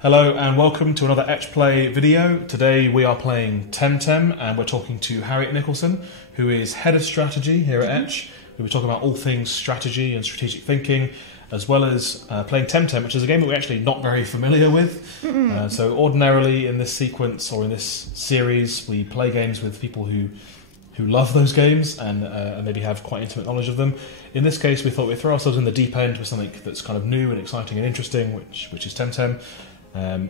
Hello and welcome to another Etch Play video. Today we are playing Temtem and we're talking to Harriet Nicholson, who is Head of Strategy here at Etch. We'll be talking about all things strategy and strategic thinking, as well as playing Temtem, which is a game that we're actually not very familiar with. So ordinarily in this sequence or in this series we play games with people who love those games and maybe have quite intimate knowledge of them. In this case we thought we'd throw ourselves in the deep end with something that's kind of new and exciting and interesting, which is Temtem.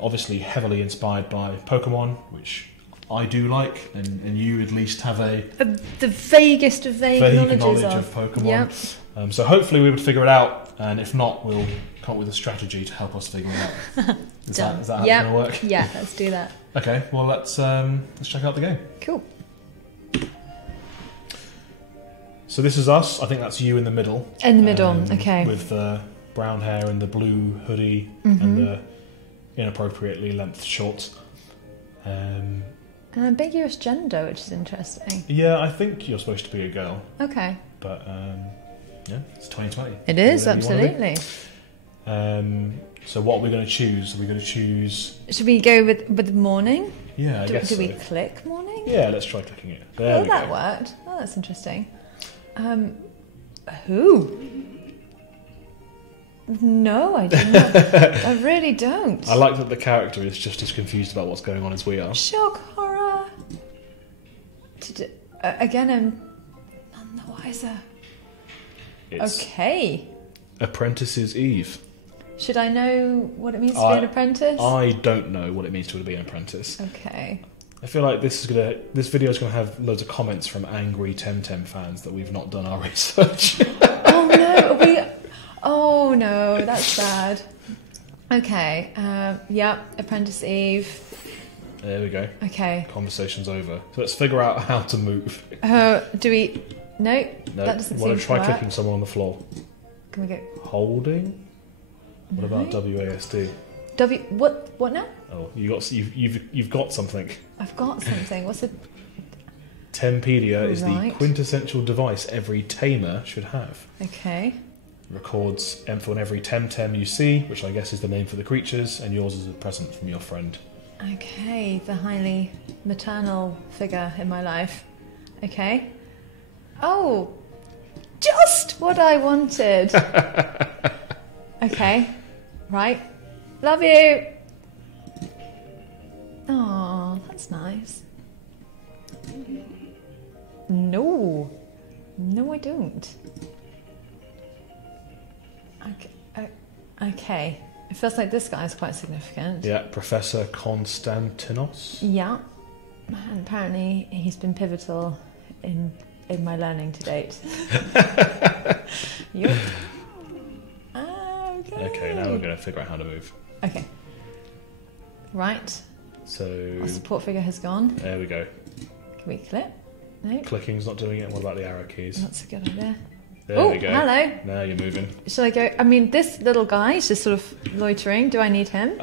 Obviously heavily inspired by Pokemon, which I do like, and you at least have the vaguest of vague knowledge of Pokemon. Yep. So hopefully we would figure it out, and if not, we'll come up with a strategy to help us figure it out. Is that how it's going to work? Yeah, let's do that. Okay, well let's check out the game. Cool. So this is us. I think that's you in the middle. In the middle, okay. With the brown hair and the blue hoodie and the inappropriately length shorts. An ambiguous gender, which is interesting. Yeah, I think you're supposed to be a girl. Okay. But, yeah, it's 2020. It is, absolutely. So what are we going to choose? Are we going to choose... Should we go with morning? Yeah, I guess Do so. we click morning? Yeah, let's try clicking it. There we that go. Worked. Oh, that's interesting. Who? No, I don't know. I really don't. I like that the character is just as confused about what's going on as we are. Shock horror. Again, I'm none the wiser. It's okay. Apprentice's Eve. Should I know what it means to be an apprentice? I don't know what it means to be an apprentice. Okay. I feel like this video is gonna have loads of comments from angry Temtem fans that we've not done our research. Oh no, that's bad. Okay, yeah, Apprentice Eve. There we go. Okay. Conversation's over. So let's figure out how to move. Do we... No, that doesn't seem to try work. clicking someone on the floor. Can we go... Holding? What about WASD? What now? Oh, you've got something. I've got something. What's it? Tempedia is the quintessential device every tamer should have. Okay. Records info on every Temtem you see, which I guess is the name for the creatures, and yours is a present from your friend. Okay, the highly maternal figure in my life. Okay. Oh, just what I wanted. Okay, right. Love you. Oh, that's nice. No, I don't. Okay. It feels like this guy is quite significant. Yeah, Professor Konstantinos. Yeah. And apparently he's been pivotal in my learning to date. Yup. Okay, now we're going to figure out how to move. Okay. Right. So... Our support figure has gone. There we go. Can we click? No. Clicking's not doing it. What about the arrow keys? That's a good idea. There we go. Hello. Now you're moving. Shall I go? I mean, this little guy is just sort of loitering. Do I need him?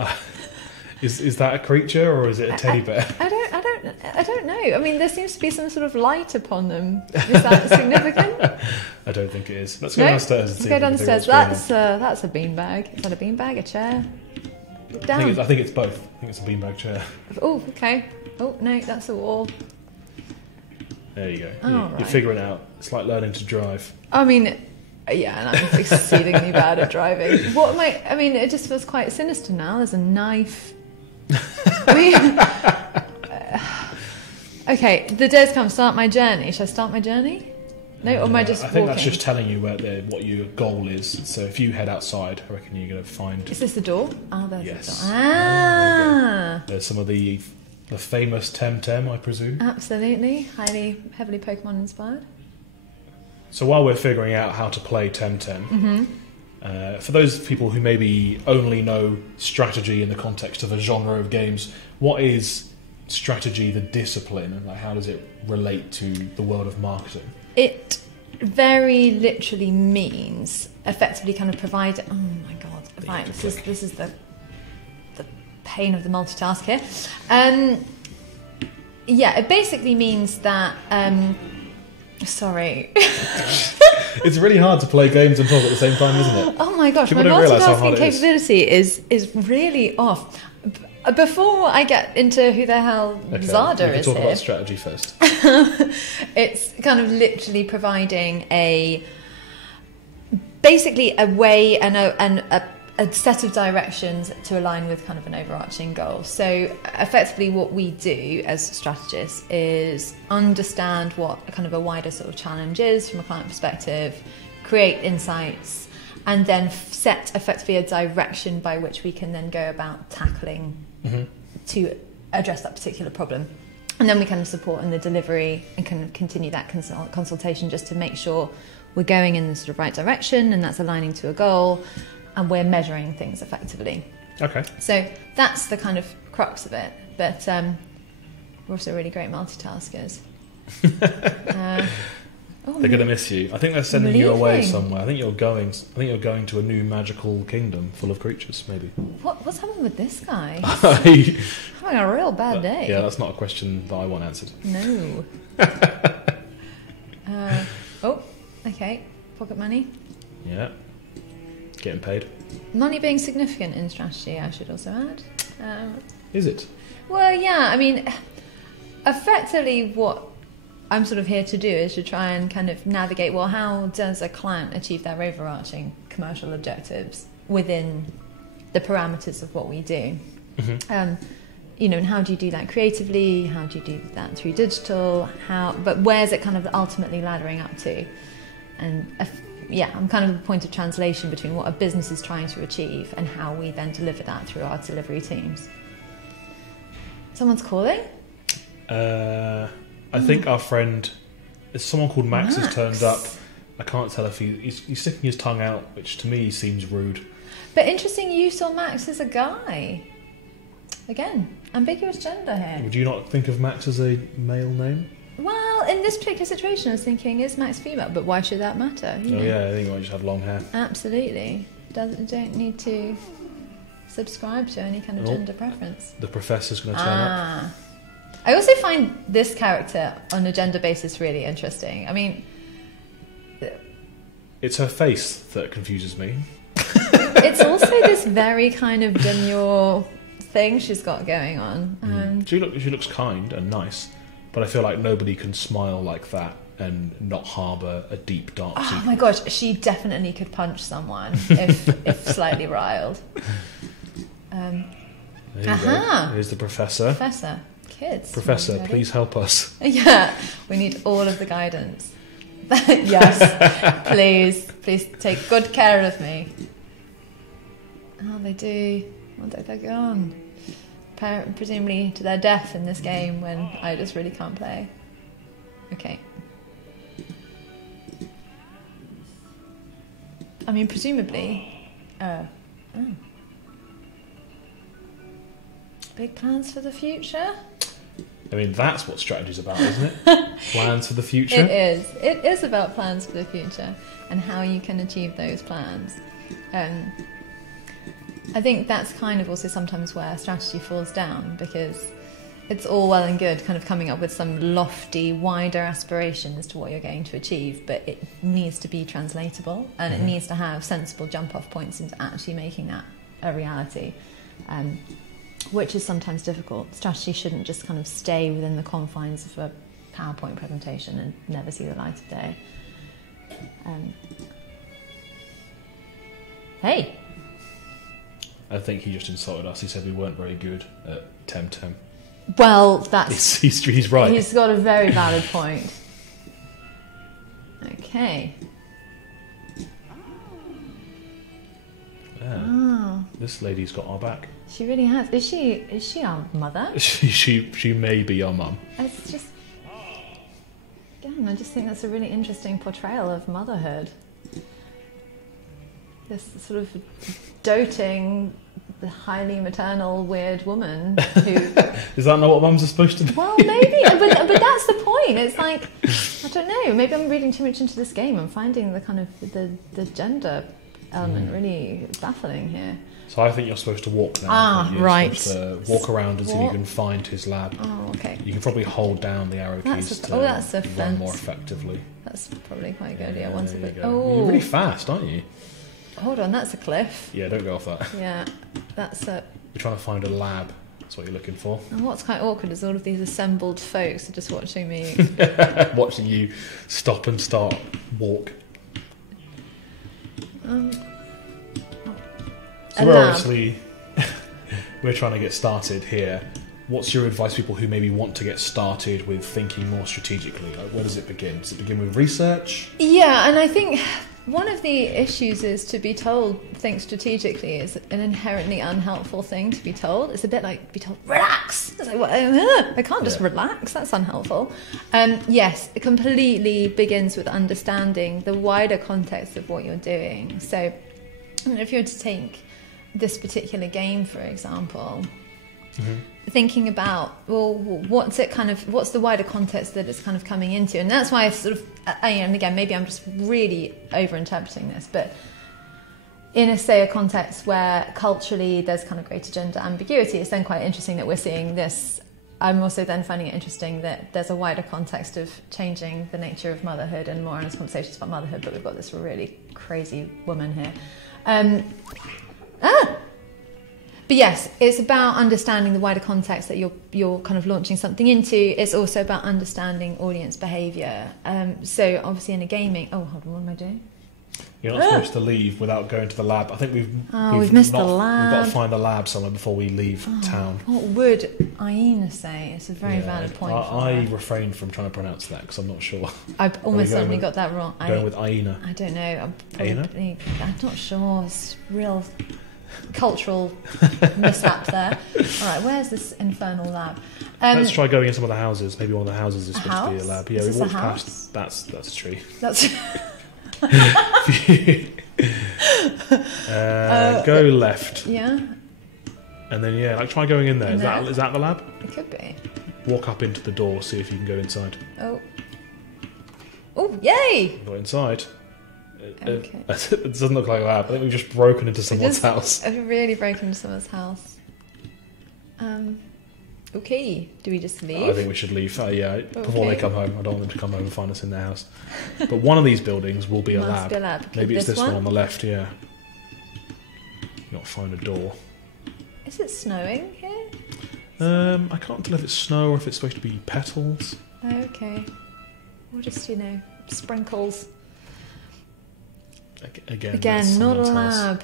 Is that a creature or is it a teddy bear? I don't know. I mean, there seems to be some sort of light upon them. Is that significant? I don't think it is. Let's go downstairs. Let's go downstairs. That's a beanbag. Is that a beanbag? A chair? Down. I think it's both. I think it's a beanbag chair. Oh, okay. Oh no, that's a wall. There you go. Right. You're figuring it out. It's like learning to drive. I mean, yeah, and I'm exceedingly bad at driving. I mean, it just feels quite sinister now. There's a knife. Okay, the day's come. Start my journey. Should I start my journey? No, or am I just walking? I think that's just telling you what your goal is. So if you head outside, I reckon you're going to find... Is this the door? Oh, there's yes. the door. Ah! There's some of the famous Temtem, I presume. Absolutely. Heavily Pokemon inspired. So while we're figuring out how to play Temtem, for those people who maybe only know strategy in the context of a genre of games, what is strategy, the discipline, and like how does it relate to the world of marketing? It very literally means effectively kind of provide... Oh my god! Right, this is the pain of the multitask here. Yeah, it basically means that Sorry. It's really hard to play games and talk at the same time, isn't it? Oh my gosh, People my don't realise how hard multitasking it is. capability is really off. before I get into who the hell Zada we can is talk here, about strategy first. it's kind of literally providing basically a way and a set of directions to align with kind of an overarching goal. So effectively what we do as strategists is understand what kind of a wider sort of challenge is from a client perspective, create insights, and then set effectively a direction by which we can then go about tackling to address that particular problem. And then we kind of support in the delivery and kind of continue that consultation just to make sure we're going in the sort of right direction and that's aligning to a goal and we're measuring things effectively. Okay. So that's the kind of crux of it. But we're also really great multitaskers. They're going to miss you. I think they're sending you away somewhere. I think you're going to a new magical kingdom full of creatures. Maybe. What's happening with this guy? He's having a real bad day. Yeah, that's not a question that I want answered. No. Okay. Pocket money. Yeah. Getting paid. Money being significant in strategy, I should also add. Is it? Well, yeah. I mean, effectively, what I'm sort of here to do is to try and kind of navigate, well, how does a client achieve their overarching commercial objectives within the parameters of what we do? And how do you do that creatively? How do you do that through digital? But where's it kind of ultimately laddering up to? And I'm kind of at the point of translation between what a business is trying to achieve and how we then deliver that through our delivery teams. Someone's calling? I think our friend, someone called Max has turned up. I can't tell if he's sticking his tongue out, which to me seems rude. But interesting, you saw Max as a guy. Again, ambiguous gender here. Would you not think of Max as a male name? Well, in this particular situation, I was thinking, is Max female? But why should that matter? Yeah, I think he might just have long hair. Absolutely. Don't need to subscribe to any kind of gender preference. The professor's going to turn up. I also find this character on a gender basis really interesting. I mean, it's her face that confuses me. It's also this very kind of demure thing she's got going on. She looks kind and nice, but I feel like nobody can smile like that and not harbour a deep, dark secret. Oh my gosh, she definitely could punch someone if slightly riled. There you go. Here's the professor. Professor. Kids. Professor, please help us. Yeah, we need all of the guidance. Yes, please take good care of me. Oh, they do. Well, they're gone. Presumably to their death in this game when I just really can't play. Okay. I mean, presumably. Big plans for the future? I mean, that's what strategy's about, isn't it? Plans for the future? It is. It is about plans for the future and how you can achieve those plans. I think that's kind of also sometimes where strategy falls down, because it's all well and good kind of coming up with some lofty, wider aspiration as to what you're going to achieve, but it needs to be translatable and it needs to have sensible jump-off points into actually making that a reality. Which is sometimes difficult. Strategy shouldn't just kind of stay within the confines of a PowerPoint presentation and never see the light of day. Hey! I think he just insulted us. He said we weren't very good at Temtem. Well, that's... He's right. He's got a very valid point. Okay. Yeah. This lady's got our back. She really has. Is she our mother? She may be our mum. It's just... Again, I just think that's a really interesting portrayal of motherhood. This sort of doting, highly maternal, weird woman who... Is that not what mums are supposed to be? Well, maybe, but that's the point. It's like, I don't know, maybe I'm reading too much into this game. I'm finding the kind of the gender element really baffling here. So I think you're supposed to walk now. You're right. supposed to walk around and see if you can find his lab. Oh, okay. You can probably hold down the arrow keys to run more effectively. That's probably quite good. Yeah, once a bit. You're really fast, aren't you? Hold on, that's a cliff. Yeah, don't go off that. Yeah, that's a... We're trying to find a lab. That's what you're looking for. And what's quite awkward is all of these assembled folks are just watching me. Watching you stop and start walk. A So we're lab. obviously we're trying to get started here. What's your advice to people who maybe want to get started with thinking more strategically? Like, where does it begin? Does it begin with research? Yeah, and I think one of the issues is to be told think strategically is an inherently unhelpful thing to be told. It's a bit like be told relax. It's like, well, I can't just relax. That's unhelpful. Yes, it completely begins with understanding the wider context of what you're doing. So, if you were to take this particular game, for example. Mm-hmm. Thinking about, well, what's the wider context that it's kind of coming into, and that's why I sort of, and again, maybe I'm just really over-interpreting this, but in a context where culturally there's kind of greater gender ambiguity, it's then quite interesting that we're seeing this. I'm also then finding it interesting that there's a wider context of changing the nature of motherhood and more honest conversations about motherhood, but we've got this really crazy woman here. But yes, it's about understanding the wider context that you're kind of launching something into. It's also about understanding audience behaviour. So obviously in a gaming... Oh, hold on, what am I doing? You're not supposed to leave without going to the lab. I think we've missed the lab. We've got to find the lab somewhere before we leave town. What would Aina say? It's a very valid point. I refrained from trying to pronounce that because I'm not sure. I've almost certainly got that wrong. Going with Aina. I don't know. Aina? I'm not sure. It's real cultural mishap there. All right, where's this infernal lab? Let's try going in some of the houses. Maybe one of the houses is supposed to be a lab. Yeah, we walked past. That's a tree. That's. Go left. Yeah. And then try going in there. Is that the lab? It could be. Walk up into the door, see if you can go inside. Oh, yay! Go inside. Okay. It doesn't look like a lab. I think we've just broken into someone's house. I've really broken into someone's house. Okay, do we just leave? I think we should leave. Before they come home. I don't want them to come home and find us in their house. But one of these buildings will be a lab. Be a lab. Maybe it's this one on the left. Yeah. Not find a door. Is it snowing here? I can't tell if it's snow or if it's supposed to be petals. Okay. Or just sprinkles. Again, not a lab.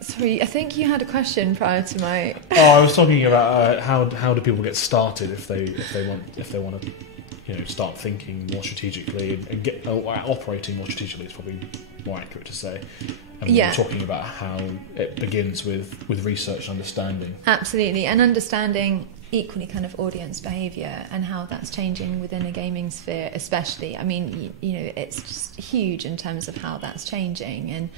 Sorry, I think you had a question prior to my. I was talking about how do people get started if they want to start thinking more strategically and get operating more strategically is probably more accurate to say. And we were talking about how it begins with research and understanding. Absolutely, and understanding equally kind of audience behaviour and how that's changing within a gaming sphere especially. I mean, it's just huge in terms of how that's changing and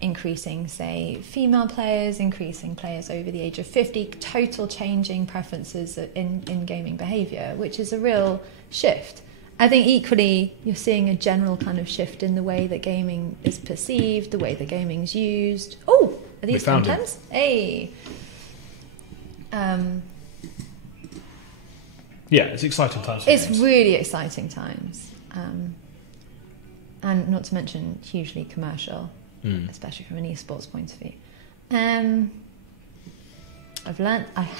increasing, say, female players, increasing players over the age of 50, total changing preferences in gaming behaviour, which is a real shift. I think equally you're seeing a general kind of shift in the way that gaming is perceived, the way that gaming's used. Oh, are these Temtems? Hey! It's exciting times. It's really exciting times, and not to mention hugely commercial, especially from an esports point of view.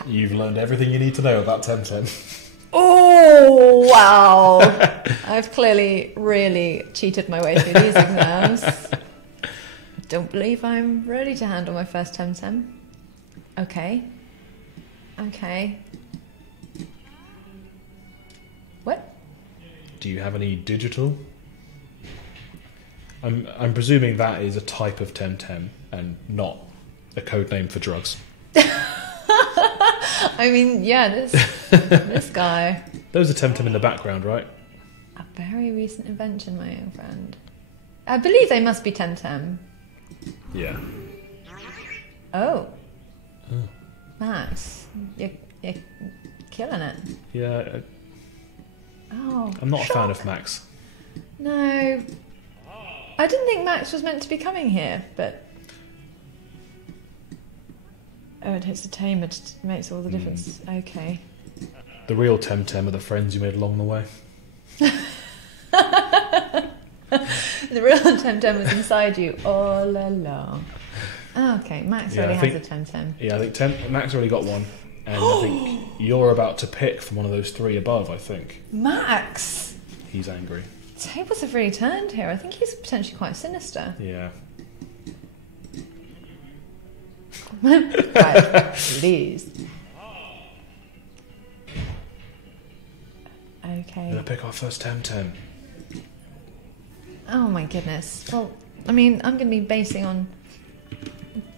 You've learned everything you need to know about Temtem. Oh wow! I've clearly really cheated my way through these exams. Don't believe I'm ready to handle my first Temtem. Okay. What? Do you have any digital? I'm presuming that is a type of Temtem and not a code name for drugs. I mean, this guy. Those are Temtem in the background, right? A very recent invention, my own friend. I believe they must be Temtem. Yeah. Oh. Max, you're killing it. Yeah. I'm not a fan of Max. No. I didn't think Max was meant to be coming here, but... Oh, it takes a tamer, it makes all the difference. Okay. The real Temtem are the friends you made along the way. The real Temtem was inside you all along. Oh, okay, Max already has a Temtem. Yeah, I think Max already got one. And I think you're about to pick from one of those three above, I think. Max! He's angry. Tables have really turned here. I think he's potentially quite sinister. Yeah. Right, please. Okay. We're going to pick our first Temtem. Oh my goodness. Well, I mean, I'm going to be basing on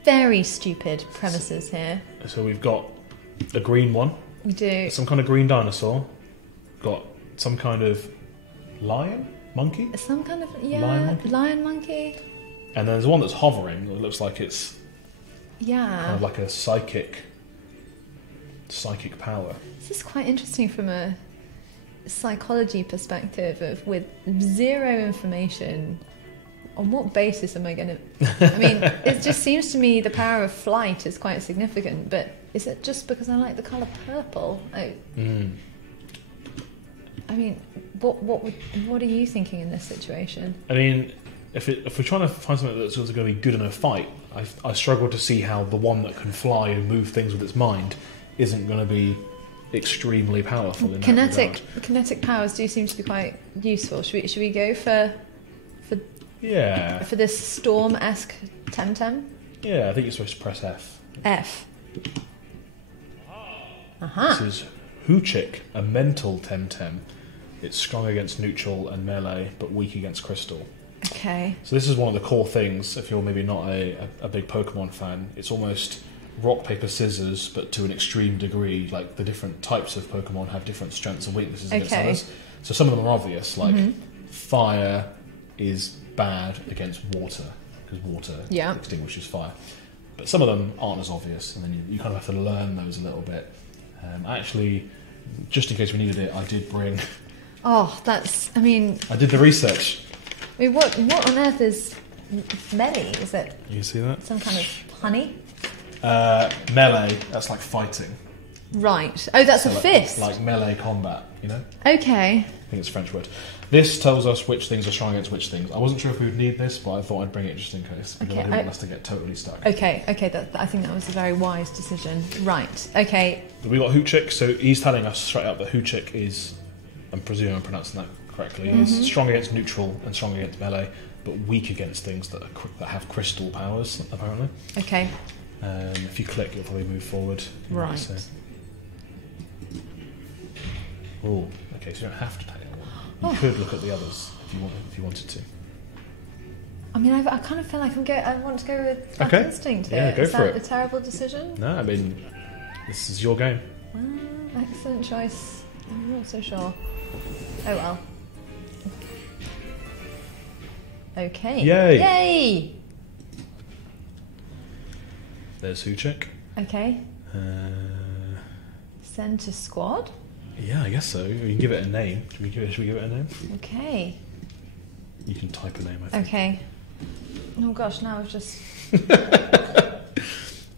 very stupid premises here. So we've got a green one. We do. Some kind of green dinosaur. Got some kind of lion? Monkey? Some kind of, lion monkey. And there's one that's hovering. It looks like it's kind of like a psychic power. This is quite interesting from a psychology perspective of with zero information. On what basis am I going to... I mean, it just seems to me the power of flight is quite significant, but is it just because I like the colour purple? I mean, what are you thinking in this situation? I mean, if we're trying to find something that's also going to be good in a fight, I struggle to see how the one that can fly and move things with its mind isn't going to be extremely powerful in that regard. Kinetic powers do seem to be quite useful. Should we go for this storm-esque Temtem? Yeah, I think you're supposed to press F. F. This is Hoochik, a mental Temtem. It's strong against neutral and melee, but weak against crystal. Okay. So this is one of the core things, if you're maybe not a big Pokemon fan. It's almost rock, paper, scissors, but to an extreme degree. Like, the different types of Pokemon have different strengths and weaknesses against others. So some of them are obvious, like fire is bad against water, because water extinguishes fire. But some of them aren't as obvious, and then you kind of have to learn those a little bit. Actually, just in case we needed it, I did bring... Oh, that's... I mean... I did the research. I mean, what on earth is melee? Is it... You see that? Some kind of honey? Melee, that's like fighting. Right. Oh, that's a fist. Like melee combat, you know? Okay. I think it's a French word. This tells us which things are strong against which things. I wasn't sure if we would need this, but I thought I'd bring it just in case, because I didn't want us to get totally stuck. Okay, I think that was a very wise decision. Right, okay. We got Hoochik, so he's telling us straight up that Hoochik is, I'm presuming I'm pronouncing that correctly, is strong against neutral and strong against melee, but weak against things that have crystal powers, apparently. Okay. If you click, you'll probably move forward. Right. Oh, okay, so you don't have to take that one. You could look at the others if you wanted to. I mean, I kind of feel like I want to go with gut instinct here. Yeah, go is for that it. a terrible decision? No, I mean, this is your game. Excellent choice. I'm not so sure. Oh well. Okay. Yay! There's Hoochik. Okay. Send to squad? Yeah, I guess so. We can give it a name. Should we give it a name? Okay. You can type a name, I think. Okay. Oh gosh, now I've just...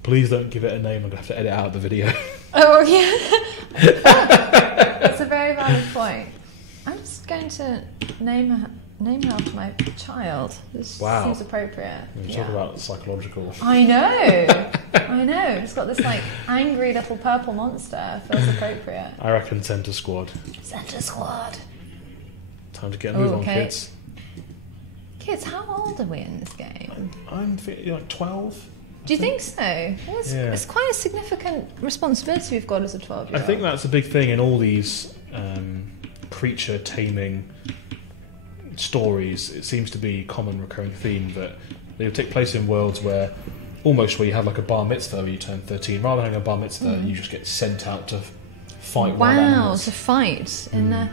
Please don't give it a name. I'm going to have to edit out the video. Oh, yeah. That's a very valid point. I'm just going to name her after my child. This seems appropriate. We're talking about psychological... I know. It's got this, like, angry little purple monster. Feels appropriate. I reckon Centre Squad. Centre Squad. Time to get a move on, kids. Kids, how old are we in this game? I'm like 12. Do you think so? Well, it's quite a significant responsibility we've got as a 12-year-old. I think that's a big thing in all these creature taming stories. It seems to be a common recurring theme that they would take place in worlds where you have like a bar mitzvah where you turn 13. Rather than having a bar mitzvah, you just get sent out to fight wild animals. To fight in the...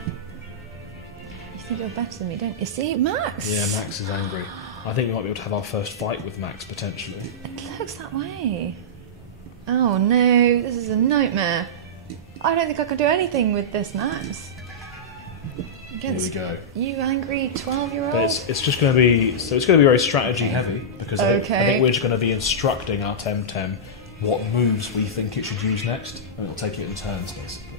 You think you're better than me, don't you? See, Max? Yeah, Max is angry. I think we might be able to have our first fight with Max, potentially. It looks that way. Oh no, this is a nightmare. I don't think I could do anything with this, Max. Against Here we go. You angry 12-year-old? But it's just going to be... So it's going to be very strategy heavy, because I think we're just going to be instructing our Temtem what moves we think it should use next, and it'll take it in turns, basically.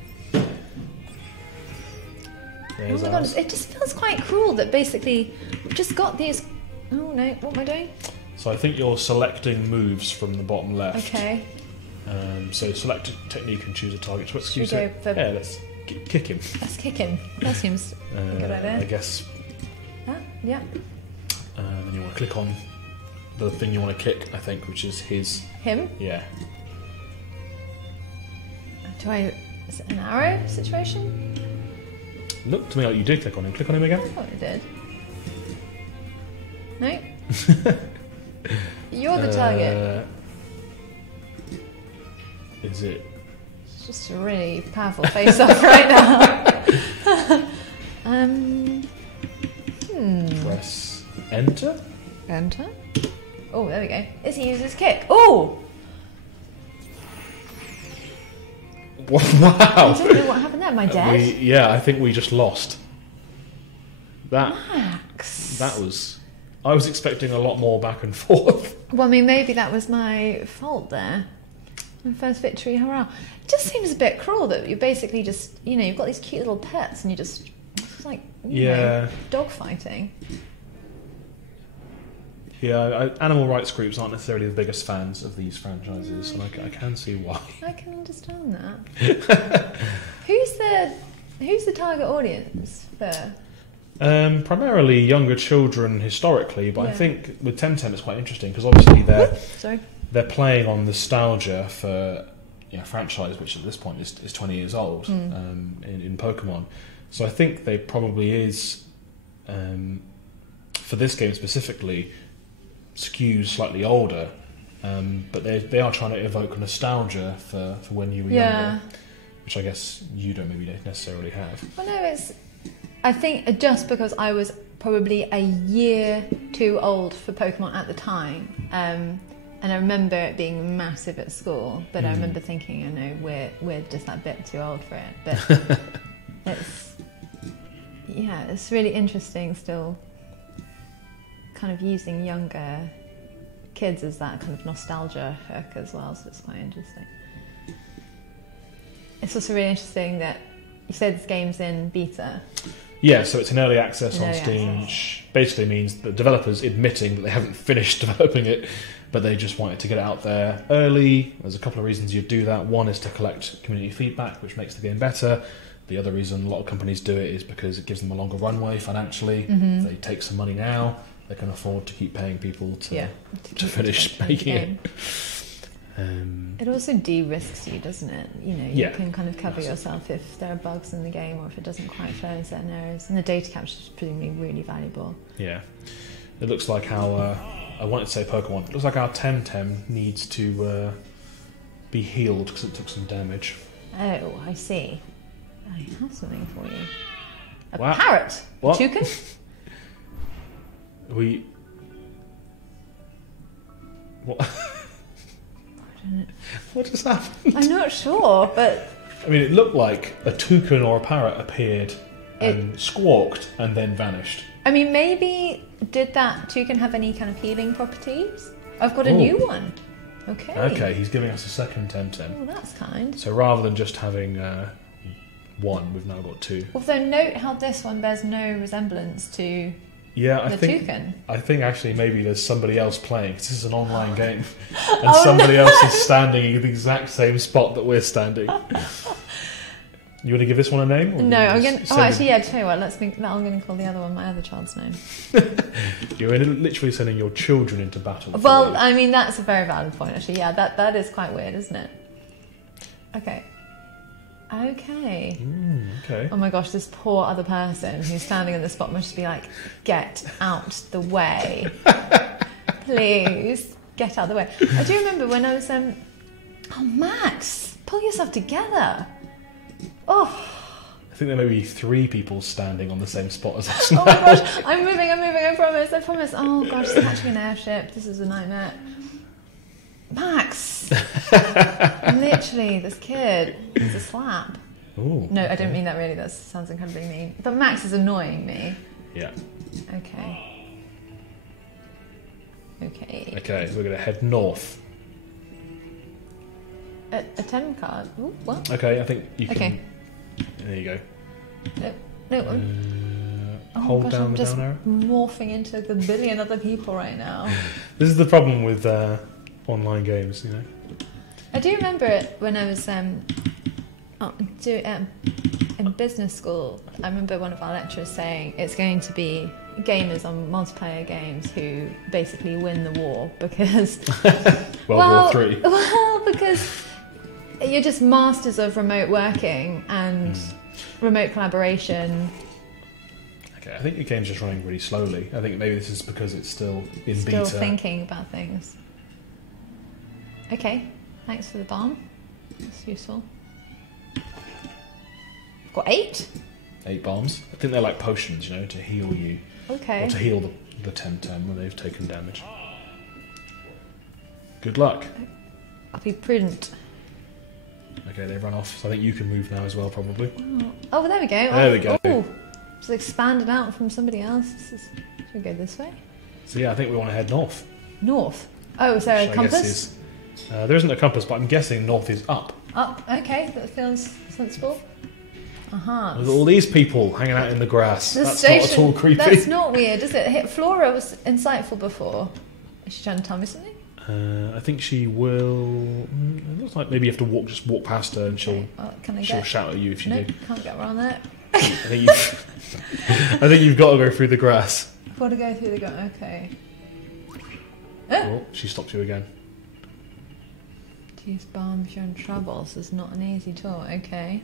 Oh my god, it just feels quite cruel that basically we've just got these... Oh no, what am I doing? So I think you're selecting moves from the bottom left. Okay. So select a technique and choose a target. Let's Should we go for... Yeah, let's kick him. Let's kick him. That seems a good idea. I guess. Yeah. And you want to click on the thing you want to kick, I think, which is his... Him? Yeah. Is it an arrow situation? Looked to me like you did click on him. Click on him again. I thought you did. No? You're the target. Is it? It's just a really powerful face-off right now. Press enter. Enter. Oh, there we go. Is he use his kick? Oh! Wow! I don't know what happened there. Am I dead? Yeah, I think we just lost. Max. That was... I was expecting a lot more back and forth. Well, I mean, maybe that was my fault there. My first victory, hurrah. It just seems a bit cruel that you're basically just, you've got these cute little pets and you just, it's like, dog fighting. Yeah, animal rights groups aren't necessarily the biggest fans of these franchises, and I can see why. I can understand that. Who's the target audience there? Primarily younger children historically, but I think with Temtem it's quite interesting because obviously they're playing on nostalgia for a franchise which at this point is 20 years old in Pokemon. So I think they probably is, for this game specifically, skews slightly older, but they are trying to evoke nostalgia for when you were younger, which I guess you don't maybe necessarily have. Well, no, I think just because I was probably a year too old for Pokemon at the time, and I remember it being massive at school, but I remember thinking, we're just that bit too old for it. But it's really interesting still kind of using younger kids as that kind of nostalgia hook as well, so it's quite interesting. It's also really interesting that you said this game's in beta. Yeah, so it's in early access on Steam, which basically means the developers admitting that they haven't finished developing it, but they just wanted to get it out there early. There's a couple of reasons you'd do that. One is to collect community feedback, which makes the game better. The other reason a lot of companies do it is because it gives them a longer runway financially. If they take some money now, they can afford to keep paying people to finish making it. It also de-risks you, doesn't it? You can kind of cover yourself if there are bugs in the game or if it doesn't quite flow in certain areas. And the data capture is presumably really valuable. Yeah. It looks like how... I wanted to say Pokemon. It looks like our Temtem needs to be healed because it took some damage. Oh, I see. I have something for you. A wow. Parrot? What? Toucan? What? What just happened? I'm not sure, but... I mean, it looked like a toucan or a parrot appeared and squawked and then vanished. I mean, maybe... Did that toucan have any kind of healing properties? I've got a new one. Okay. Okay, he's giving us a second Temtem. Oh, that's kind. So rather than just having one, we've now got two. Although note how this one bears no resemblance to toucan. I think actually maybe there's somebody else playing. This is an online game, and somebody else is standing in the exact same spot that we're standing. You want to give this one a name? Or no, I'm going to... Oh, actually, yeah, tell you what, I'm going to call the other one my other child's name. You're literally sending your children into battle. Well, I mean, that's a very valid point, actually. Yeah, that is quite weird, isn't it? Okay. Okay. Okay. Oh my gosh, this poor other person who's standing in the spot must just be like, get out the way. Please, get out the way. I do remember when I was... Oh, Max, pull yourself together. Oh. I think there may be 3 people standing on the same spot as us. Oh my gosh, I'm moving, I promise. Oh gosh, it's catching an airship. This is a nightmare. Max! Literally, this kid is a slap. Ooh, no, I don't mean that really, that sounds incredibly mean. But Max is annoying me. Yeah. Okay, so we're going to head north. A 10 card? Ooh, what? Okay, I think you can... Okay. There you go. No. hold gosh, down I'm the just down arrow. morphing into a billion other people right now. This is the problem with online games, you know. I do remember it when I was in business school. I remember one of our lecturers saying it's going to be gamers on multiplayer games who basically win the war because World War III. Well, because you're just masters of remote working and remote collaboration. Okay, I think the game's just running really slowly. I think maybe this is because it's still in Still beta. thinking about things. Okay, thanks for the bomb. That's useful. I've got 8. 8 bombs. I think they're like potions, you know, to heal you. Okay. Or to heal the Temtem when they've taken damage. Good luck. I'll be prudent. Okay, they've run off. So I think you can move now as well, probably. Oh, there we go. There we go. Oh, just expanded out from somebody else. Should we go this way? So yeah, I think we want to head north. North. Oh, is there Which a I compass? guess is, there isn't a compass, but I'm guessing north is up. Up. Okay, that feels sensible. With all these people hanging out in the grass. The That's station, not at all creepy. That's not weird, is it? Flora was insightful before. Is she trying to tell me something? I think she will. It looks like maybe you have to just walk past her, and she'll shout at you if you Nope, do. can't get around that. I think you've got to go through the grass. I've got to go through the grass. Okay. Oh, she stopped you again. To use bomb if you're in trouble, so it's not an easy tour. Okay.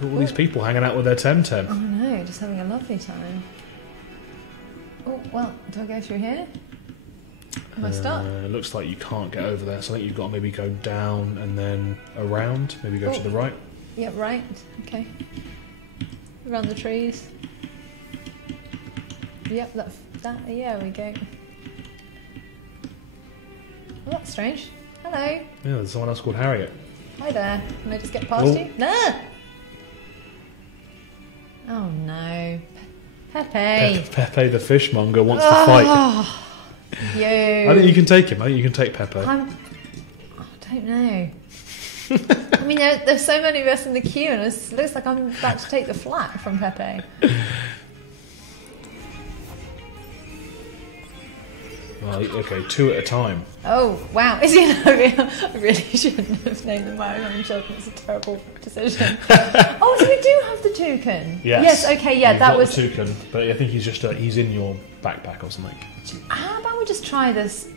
Look at all these people hanging out with their Temtem. Oh no, just having a lovely time. Oh, well, do I go through here? Am I stuck? It looks like you can't get over there, so I think you've got to maybe go down and then around. Maybe go to the right. Yep, right. Okay. Around the trees. Yep, that. Yeah, we go. Oh, that's strange. Hello. Yeah, there's someone else called Harriet. Hi there. Can I just get past you? No. Oh no. Pepe. Pepe the fishmonger wants to fight. You. I think you can take him. I think you can take Pepe. I don't know. I mean, there's so many of us in the queue, and it looks like I'm about to take the flak from Pepe. Well, okay, 2 at a time. Oh, wow. I really shouldn't have named them my own children. It's a terrible decision. Oh, so we do have the toucan. Yes. Okay, yeah, You've that got was... the toucan, but I think he's just he's in your backpack or something. How about we just try this?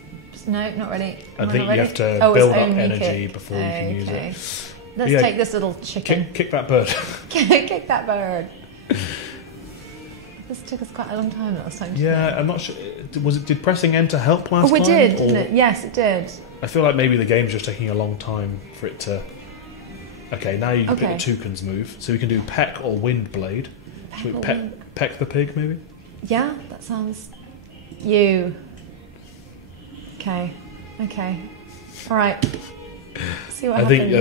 No, not really. I think you have to build up energy before you can use it. Let's take this little chicken. Kick that bird. Kick that bird. This took us quite a long time last time. Yeah, I'm not sure. Did pressing enter help last time? We did, didn't it? Yes, it did. I feel like maybe the game's just taking a long time for it to... Okay, now you can pick the toucan's move. So we can do peck or wind blade. Should we peck the pig, maybe? Yeah, that sounds... You. Okay. All right. See what happens.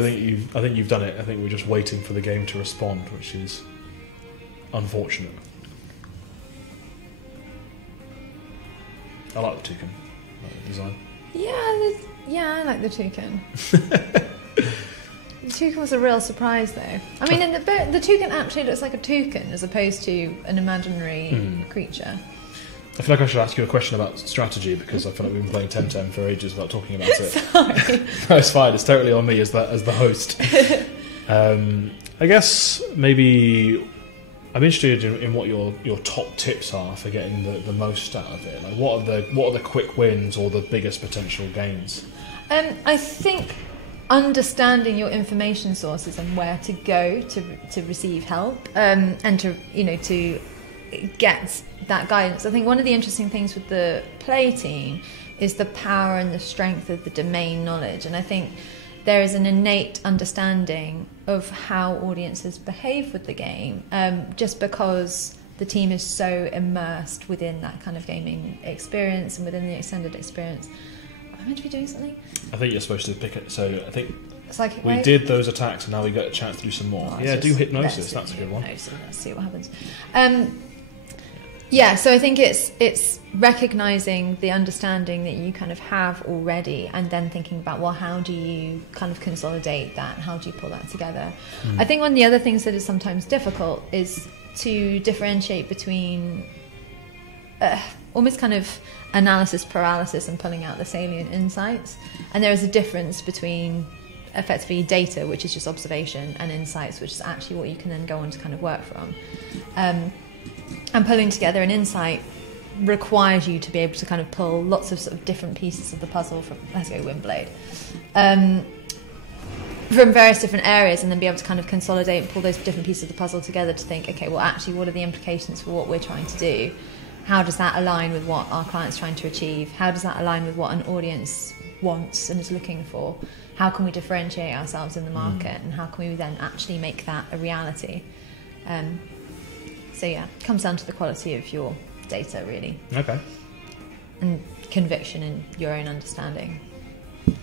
I think you've done it. I think we're just waiting for the game to respond, which is unfortunate. I like the toucan. I like the design. Yeah, I like the toucan. The toucan was a real surprise, though. I mean, the toucan actually looks like a toucan as opposed to an imaginary creature. I feel like I should ask you a question about strategy because I feel like we've been playing Temtem for ages without talking about it. Sorry. No, it's fine. It's totally on me as the host. I guess maybe I'm interested in what your top tips are for getting the most out of it. Like, what are the quick wins or the biggest potential gains? I think understanding your information sources and where to go to receive help and to get that guidance. I think one of the interesting things with the play team is the power and the strength of the domain knowledge, and I think there is an innate understanding of how audiences behave with the game, just because the team is so immersed within that kind of gaming experience and within the extended experience. Am I meant to be doing something? I think you're supposed to pick it. So I think Psychic we wave? did those attacks, and now we get a chance to do some more. Do hypnosis. That's a good one. Let's see what happens. Yeah, so I think it's recognizing the understanding that you kind of have already, and then thinking about, well, how do you kind of consolidate that? How do you pull that together? I think one of the other things that is sometimes difficult is to differentiate between almost kind of analysis paralysis and pulling out the salient insights. And there is a difference between effectively data, which is just observation, and insights, which is actually what you can then go on to kind of work from. And pulling together an insight requires you to be able to kind of pull lots of sort of different pieces of the puzzle from, let's go Windblade, from various different areas, and then be able to kind of consolidate and pull those different pieces of the puzzle together to think, okay, well, actually, what are the implications for what we're trying to do? How does that align with what our client's trying to achieve? How does that align with what an audience wants and is looking for? How can we differentiate ourselves in the market, and how can we then actually make that a reality? So yeah, it comes down to the quality of your data, really. Okay. And conviction in your own understanding. Are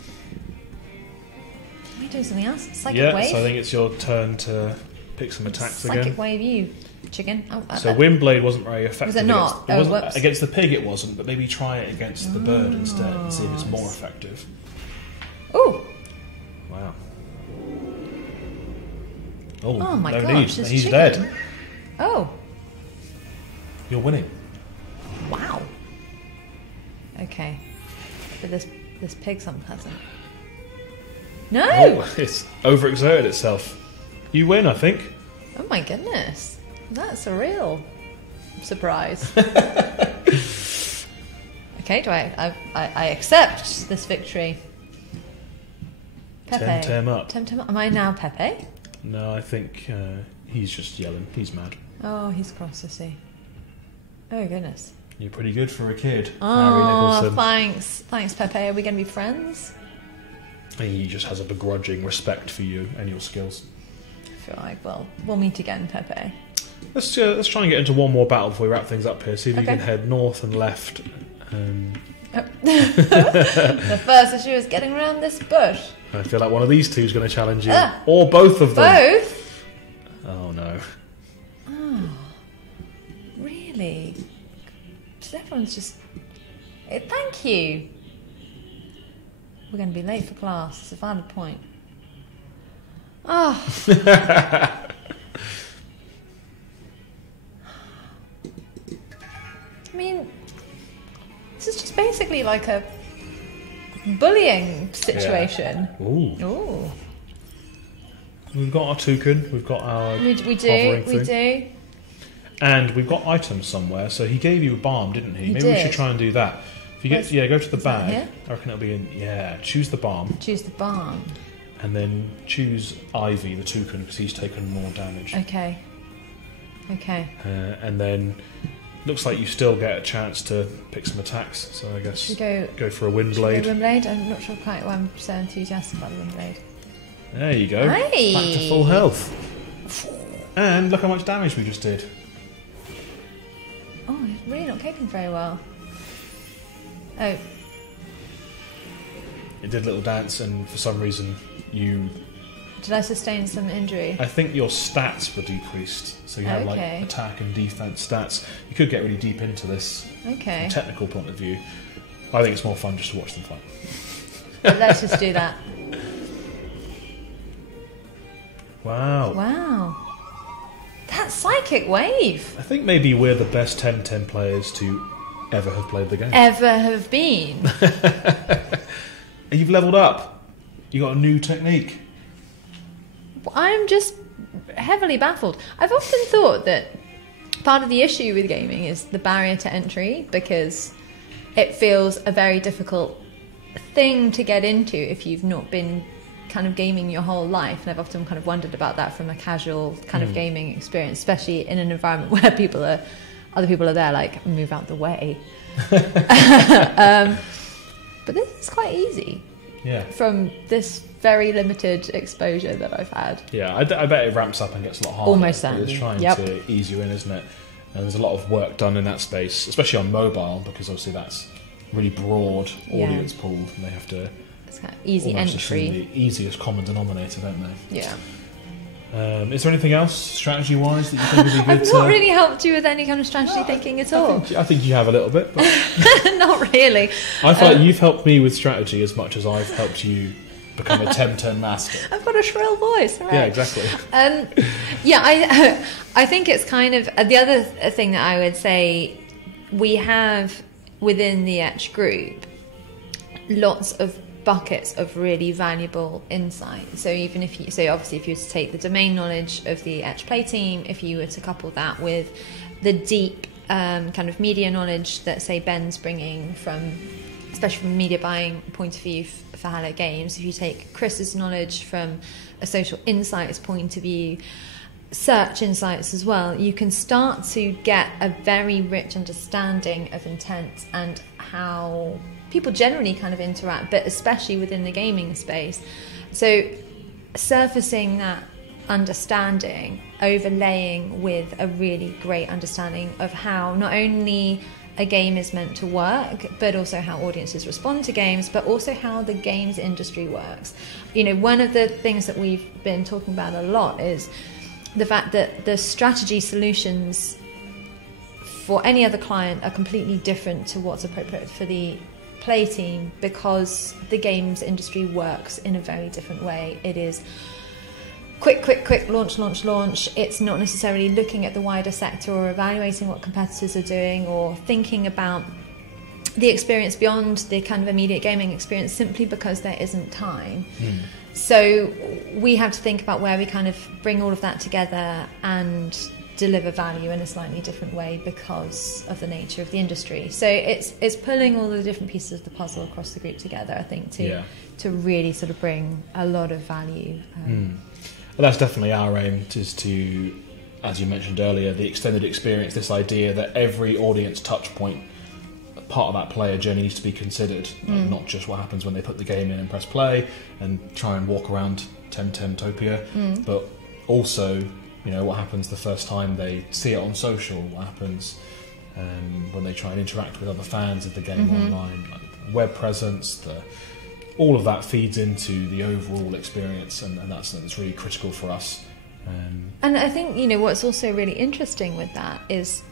we doing something else? Psychic wave? So I think it's your turn to pick some attacks again. Psychic wave, you chicken. So Windblade wasn't very effective. Was it not? Against the pig it wasn't, but maybe try it against the bird instead and see if it's more effective. Ooh! Wow. Oh my no gosh, need. this He's chicken. dead. Oh. You're winning. Wow. Okay. But this pig's unpleasant. No! Oh, it's overexerted itself. You win, I think. Oh my goodness. That's a real surprise. Okay, do I accept this victory? Pepe. Temtem up. Temtem up. Am I now Pepe? No, I think he's just yelling. He's mad. Oh, he's cross, I see. Oh goodness. You're pretty good for a kid, Harry Oh, Nicholson. thanks, Pepe. Are we going to be friends? He just has a begrudging respect for you and your skills. I feel like, well, we'll meet again, Pepe. Let's try and get into one more battle before we wrap things up here. See if you can head north and left. The first issue is getting around this bush. I feel like one of these two is going to challenge you, or both of them. Both? Oh no! Oh, really? Just everyone's just. Thank you. We're going to be late for class. It's a valid point. Oh. I mean, this is just basically like a bullying situation. Yeah. Ooh. We've got our toucan. We've got our We do. And we've got items somewhere. So he gave you a balm, didn't he? Maybe we should try and do that. If you get, go to the bag. Here? I reckon it'll be in. Yeah, choose the balm. Choose the balm. And then choose Ivy, the toucan, because he's taken more damage. Okay. And then looks like you still get a chance to pick some attacks. So I guess go for a Windblade. Windblade. I'm not sure quite why I'm so enthusiastic about the Windblade. There you go. Hey. Back to full health. And look how much damage we just did. Oh, it's really not coping very well. Oh. It did a little dance, and for some reason you... Did I sustain some injury? I think your stats were decreased. So you have like attack and defense stats. You could get really deep into this from a technical point of view. I think it's more fun just to watch them fight. Let's just do that. Wow. That psychic wave. I think maybe we're the best Temtem players to ever have played the game. Ever have been. You've leveled up. You got a new technique. I'm just heavily baffled. I've often thought that part of the issue with gaming is the barrier to entry, because it feels a very difficult thing to get into if you've not been kind of gaming your whole life. And I've often kind of wondered about that from a casual kind of gaming experience, especially in an environment where other people are there, like, move out the way. But this is quite easy. Yeah. From this very limited exposure that I've had. Yeah, I bet it ramps up and gets a lot harder. Almost certainly. It's trying to ease you in, isn't it? And there's a lot of work done in that space, especially on mobile, because obviously that's really broad audience pool, and they have to... It's kind of easy entry. The easiest common denominator, don't they? Yeah. Is there anything else, strategy-wise, that you think would be good? I've not really helped you with any kind of strategy thinking at all. I think you have a little bit. But Not really. I feel like you've helped me with strategy as much as I've helped you become a Temtem master. I've got a shrill voice, right? Yeah, exactly. I think it's kind of the other thing that I would say we have within the Etch group lots of buckets of really valuable insight. So even if you, so obviously if you were to take the domain knowledge of the Etch play team, if you were to couple that with the deep kind of media knowledge that say Ben's bringing from, especially from a media buying point of view for Hello Games, if you take Chris's knowledge from a social insights point of view, search insights as well, you can start to get a very rich understanding of intent and how people generally kind of interact, but especially within the gaming space. So surfacing that understanding, overlaying with a really great understanding of how not only a game is meant to work, but also how audiences respond to games, but also how the games industry works. You know, one of the things that we've been talking about a lot is the fact that the strategy solutions for any other client are completely different to what's appropriate for the play team, because the games industry works in a very different way. It is quick, launch. It's not necessarily looking at the wider sector or evaluating what competitors are doing or thinking about the experience beyond the kind of immediate gaming experience, simply because there isn't time. So we have to think about where we kind of bring all of that together and deliver value in a slightly different way because of the nature of the industry. So it's pulling all the different pieces of the puzzle across the group together, I think, to really sort of bring a lot of value. Well, that's definitely our aim, is to, as you mentioned earlier, the extended experience, this idea that every audience touch point, part of that player journey, needs to be considered, not just what happens when they put the game in and press play and try and walk around Temtemtopia, but also, you know, what happens the first time they see it on social, what happens when they try and interact with other fans of the game online, like web presence, all of that feeds into the overall experience, and that's something that's really critical for us. And I think, you know, what's also really interesting with that is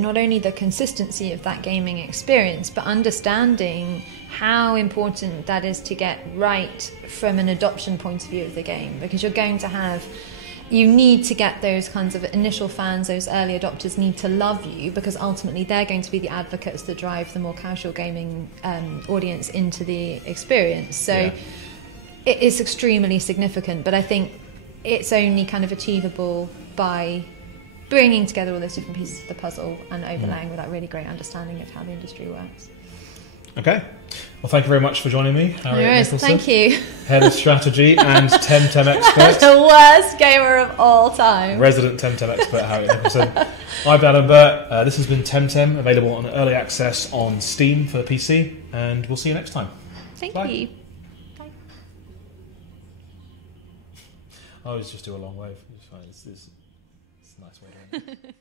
not only the consistency of that gaming experience, but understanding how important that is to get right from an adoption point of view of the game, because you need to get those kinds of initial fans, those early adopters need to love you, because ultimately they're going to be the advocates that drive the more casual gaming audience into the experience. So it is extremely significant, but I think it's only kind of achievable by bringing together all those different pieces of the puzzle and overlaying with that really great understanding of how the industry works. Okay. Well, thank you very much for joining me, Harriet Nicholson. Thank you. Head of Strategy and Temtem expert. The worst gamer of all time. Resident Temtem expert, Harriet Nicholson. I'm Dan Burt. This has been Temtem, available on early access on Steam for PC, and we'll see you next time. Thank Bye. you. Bye. I always just do a long wave. It's fine. It's a nice way to end it.